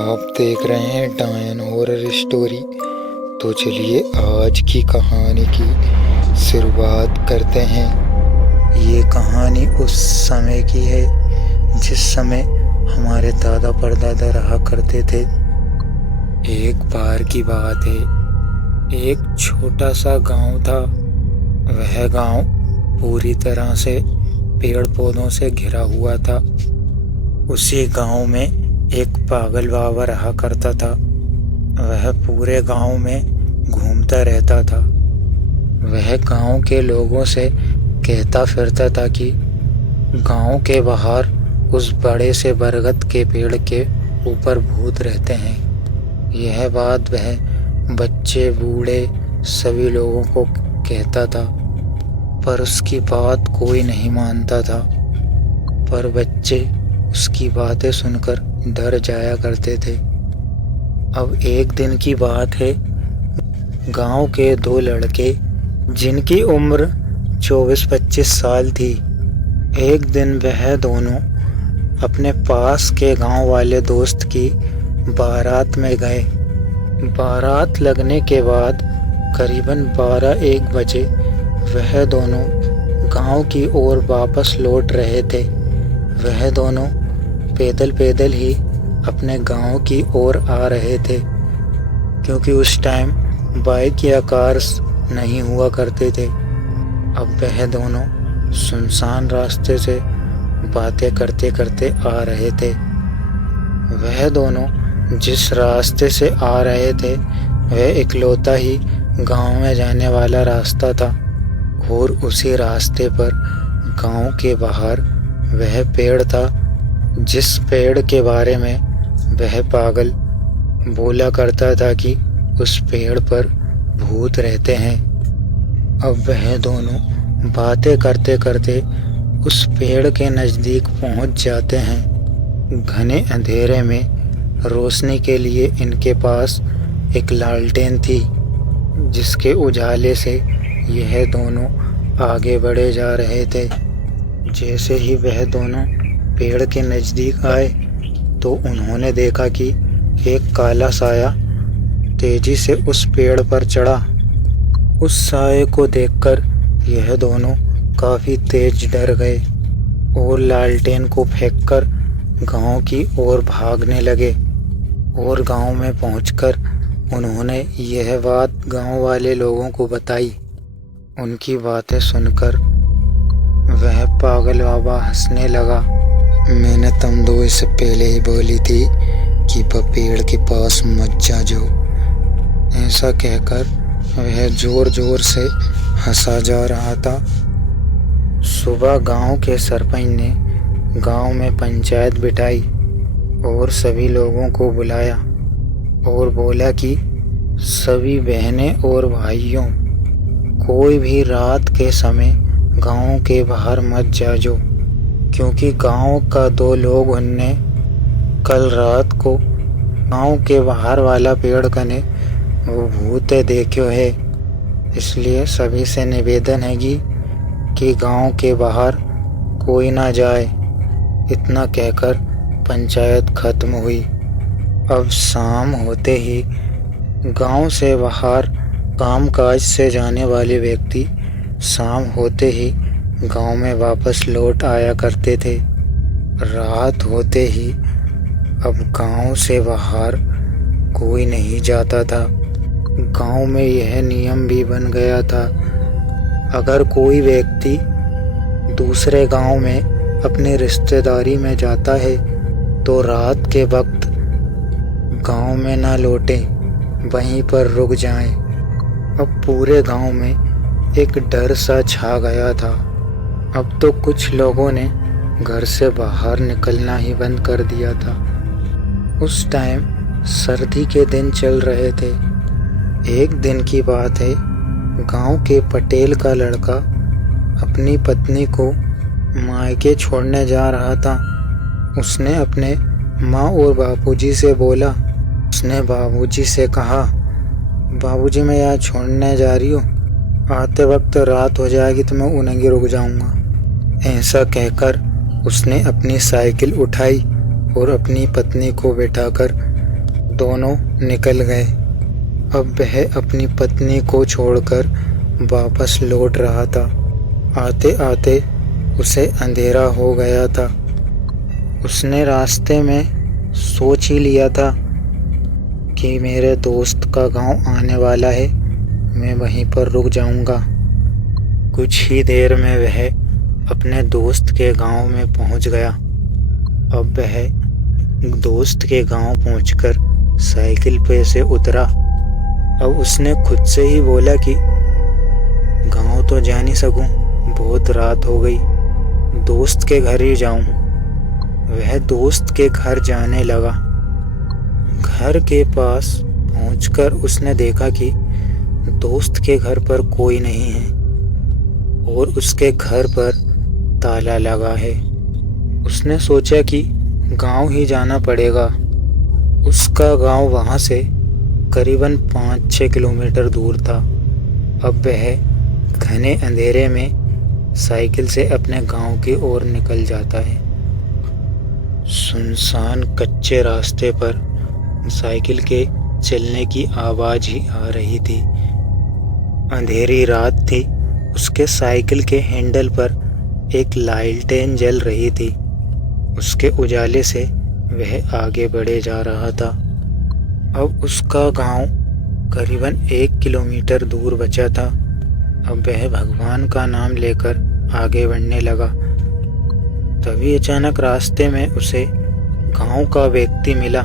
आप देख रहे हैं डायन हॉरर स्टोरी। तो चलिए आज की कहानी की शुरुआत करते हैं। ये कहानी उस समय की है जिस समय हमारे दादा परदादा रहा करते थे। एक बार की बात है, एक छोटा सा गांव था। वह गांव पूरी तरह से पेड़ पौधों से घिरा हुआ था। उसी गांव में एक पागल बाबा रहा करता था। वह पूरे गांव में घूमता रहता था। वह गांव के लोगों से कहता फिरता था कि गांव के बाहर उस बड़े से बरगद के पेड़ के ऊपर भूत रहते हैं। यह बात वह बच्चे बूढ़े सभी लोगों को कहता था, पर उसकी बात कोई नहीं मानता था। पर बच्चे उसकी बातें सुनकर डर जाया करते थे। अब एक दिन की बात है, गांव के दो लड़के जिनकी उम्र 24-25 साल थी, एक दिन वह दोनों अपने पास के गांव वाले दोस्त की बारात में गए। बारात लगने के बाद करीबन 12-1 बजे वह दोनों गांव की ओर वापस लौट रहे थे। वह दोनों पैदल पैदल ही अपने गांव की ओर आ रहे थे, क्योंकि उस टाइम बाइक या कार्स नहीं हुआ करते थे। अब वह दोनों सुनसान रास्ते से बातें करते करते आ रहे थे। वह दोनों जिस रास्ते से आ रहे थे वह इकलौता ही गांव में जाने वाला रास्ता था, और उसी रास्ते पर गांव के बाहर वह पेड़ था जिस पेड़ के बारे में वह पागल बोला करता था कि उस पेड़ पर भूत रहते हैं। अब वह दोनों बातें करते करते उस पेड़ के नज़दीक पहुंच जाते हैं। घने अंधेरे में रोशनी के लिए इनके पास एक लालटेन थी, जिसके उजाले से यह दोनों आगे बढ़े जा रहे थे। जैसे ही वह दोनों पेड़ के नज़दीक आए तो उन्होंने देखा कि एक काला साया तेजी से उस पेड़ पर चढ़ा। उस साये को देखकर यह दोनों काफ़ी तेज डर गए और लालटेन को फेंककर गांव की ओर भागने लगे। और गांव में पहुंचकर उन्होंने यह बात गांव वाले लोगों को बताई। उनकी बातें सुनकर वह पागल बाबा हंसने लगा। मैंने तुम दो इससे पहले ही बोली थी कि पेड़ के पास मत जा जाओ। ऐसा कहकर वह जोर जोर से हंसा जा रहा था। सुबह गांव के सरपंच ने गांव में पंचायत बिठाई और सभी लोगों को बुलाया और बोला कि सभी बहनें और भाइयों, कोई भी रात के समय गांव के बाहर मत जाओ, क्योंकि गांव का 2 लोग उनने कल रात को गांव के बाहर वाला पेड़ कने वो भूत देखो है। इसलिए सभी से निवेदन है कि गांव के बाहर कोई ना जाए। इतना कहकर पंचायत खत्म हुई। अब शाम होते ही गांव से बाहर कामकाज से जाने वाले व्यक्ति शाम होते ही गांव में वापस लौट आया करते थे। रात होते ही अब गांव से बाहर कोई नहीं जाता था। गांव में यह नियम भी बन गया था, अगर कोई व्यक्ति दूसरे गांव में अपनी रिश्तेदारी में जाता है तो रात के वक्त गांव में ना लौटे, वहीं पर रुक जाएं। अब पूरे गांव में एक डर सा छा गया था। अब तो कुछ लोगों ने घर से बाहर निकलना ही बंद कर दिया था। उस टाइम सर्दी के दिन चल रहे थे। एक दिन की बात है, गांव के पटेल का लड़का अपनी पत्नी को मायके छोड़ने जा रहा था। उसने अपने माँ और बापूजी से बोला। उसने बाबूजी से कहा, बाबूजी मैं यहाँ छोड़ने जा रही हूँ, आते वक्त रात हो जाएगी तो मैं उन्हें रुक जाऊंगा। ऐसा कहकर उसने अपनी साइकिल उठाई और अपनी पत्नी को बैठाकर दोनों निकल गए। अब वह अपनी पत्नी को छोड़कर वापस लौट रहा था। आते आते उसे अंधेरा हो गया था। उसने रास्ते में सोच ही लिया था कि मेरे दोस्त का गांव आने वाला है, मैं वहीं पर रुक जाऊंगा। कुछ ही देर में वह अपने दोस्त के गांव में पहुंच गया। अब वह दोस्त के गांव पहुंचकर साइकिल पे से उतरा। अब उसने खुद से ही बोला कि गांव तो जा नहीं सकूं, बहुत रात हो गई, दोस्त के घर ही जाऊं। वह दोस्त के घर जाने लगा। घर के पास पहुंचकर उसने देखा कि दोस्त के घर पर कोई नहीं है और उसके घर पर ताला लगा है। उसने सोचा कि गांव ही जाना पड़ेगा। उसका गांव वहां से करीबन 5-6 किलोमीटर दूर था। अब वह घने अंधेरे में साइकिल से अपने गांव की ओर निकल जाता है। सुनसान कच्चे रास्ते पर साइकिल के चलने की आवाज ही आ रही थी। अंधेरी रात थी। उसके साइकिल के हैंडल पर एक लालटेन जल रही थी। उसके उजाले से वह आगे बढ़े जा रहा था। अब उसका गांव करीबन 1 किलोमीटर दूर बचा था। अब वह भगवान का नाम लेकर आगे बढ़ने लगा। तभी अचानक रास्ते में उसे गांव का व्यक्ति मिला।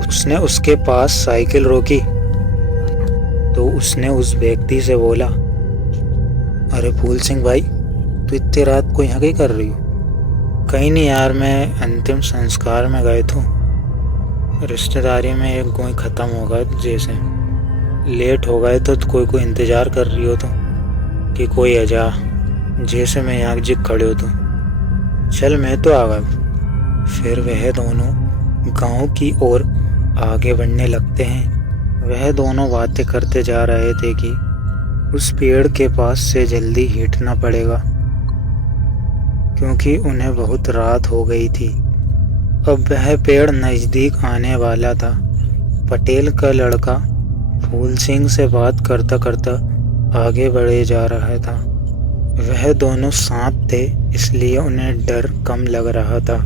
उसने उसके पास साइकिल रोकी तो उसने उस व्यक्ति से बोला, अरे फूल सिंह भाई, तू इतनी रात को यहाँ क्या कर रही हो? कहीं नहीं यार, मैं अंतिम संस्कार में गए थे। रिश्तेदारी में एक कोई ख़त्म हो गया, जैसे लेट हो गए तो कोई इंतज़ार कर रही हो तो कि कोई आ जा, जैसे मैं यहाँ जिग खड़े हो तो चल मैं तो आ गया। फिर वह दोनों गांव की ओर आगे बढ़ने लगते हैं। वह दोनों बातें करते जा रहे थे कि उस पेड़ के पास से जल्दी हटना पड़ेगा क्योंकि उन्हें बहुत रात हो गई थी। अब वह पेड़ नज़दीक आने वाला था। पटेल का लड़का फूल सिंह से बात करता करता आगे बढ़े जा रहा था। वह दोनों साथ थे इसलिए उन्हें डर कम लग रहा था।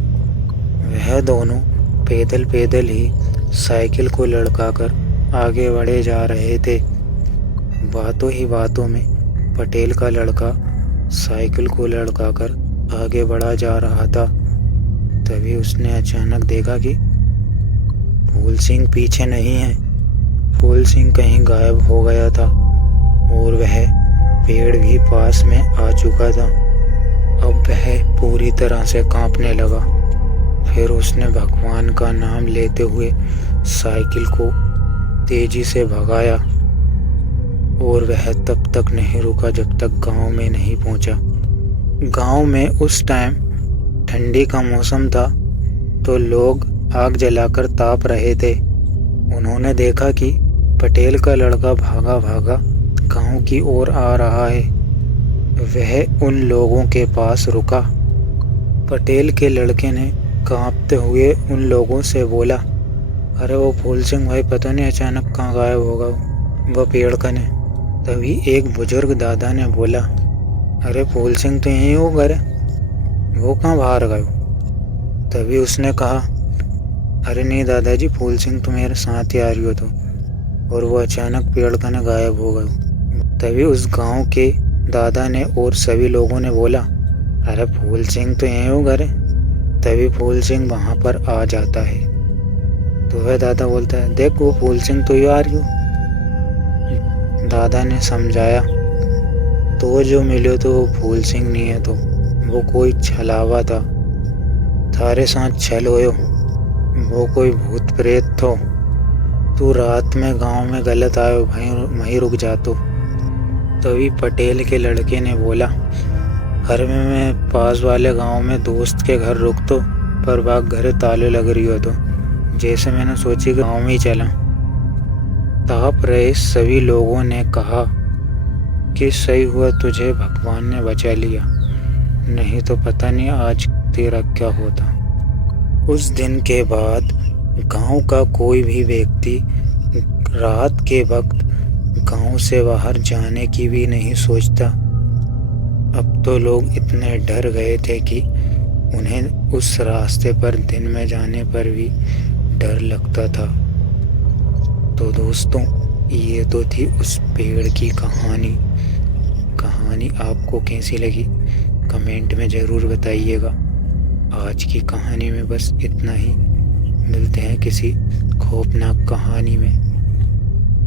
वह दोनों पैदल पैदल ही साइकिल को लड़काकर आगे बढ़े जा रहे थे। बातों ही बातों में पटेल का लड़का साइकिल को लड़काकर आगे बढ़ा जा रहा था। तभी उसने अचानक देखा कि फूल सिंह पीछे नहीं है। फूल सिंह कहीं गायब हो गया था और वह पेड़ भी पास में आ चुका था। अब वह पूरी तरह से कांपने लगा। फिर उसने भगवान का नाम लेते हुए साइकिल को तेजी से भगाया और वह तब तक नहीं रुका जब तक गांव में नहीं पहुंचा। गांव में उस टाइम ठंडी का मौसम था तो लोग आग जलाकर ताप रहे थे। उन्होंने देखा कि पटेल का लड़का भागा भागा गांव की ओर आ रहा है। वह उन लोगों के पास रुका। पटेल के लड़के ने कांपते हुए उन लोगों से बोला, अरे वो फूल सिंह भाई पता नहीं अचानक कहाँ गायब होगा वह पेड़ कने। तभी एक बुजुर्ग दादा ने बोला, अरे फूल सिंह तो यहीं हो घर, वो कहाँ बाहर गए? तभी उसने कहा, अरे नहीं दादाजी, फूल सिंह तो मेरे साथ ही आ रही हो तो, और वो अचानक पेड़ कने गायब हो गए। तभी उस गांव के दादा ने और सभी लोगों ने बोला, अरे फूल सिंह तो यहीं हो घर। तभी फूल सिंह वहाँ पर आ जाता है। तो वह दादा बोलता है, देख वो फूल सिंह तो यू आ रही हो। दादा ने समझाया, तो जो मिले तो वो फूल सिंह नहीं है, तो वो कोई छलावा था, थारे साथ छल होयो, वो कोई भूत प्रेत थो। तू रात में गांव में गलत आयो भाई, वहीं रुक जातो। तभी पटेल के लड़के ने बोला, घर में मैं पास वाले गांव में दोस्त के घर रुक तो, पर बाग घरे ताले लग रही हो तो जैसे मैंने सोची गांव में ही चला। ताप रहे सभी लोगों ने कहा कि सही हुआ तुझे भगवान ने बचा लिया, नहीं तो पता नहीं आज तेरा क्या होता। उस दिन के बाद गांव का कोई भी व्यक्ति रात के वक्त गांव से बाहर जाने की भी नहीं सोचता। अब तो लोग इतने डर गए थे कि उन्हें उस रास्ते पर दिन में जाने पर भी डर लगता था। तो दोस्तों, ये तो थी उस पेड़ की कहानी। कहानी आपको कैसी लगी कमेंट में ज़रूर बताइएगा। आज की कहानी में बस इतना ही। मिलते हैं किसी खौफनाक कहानी में।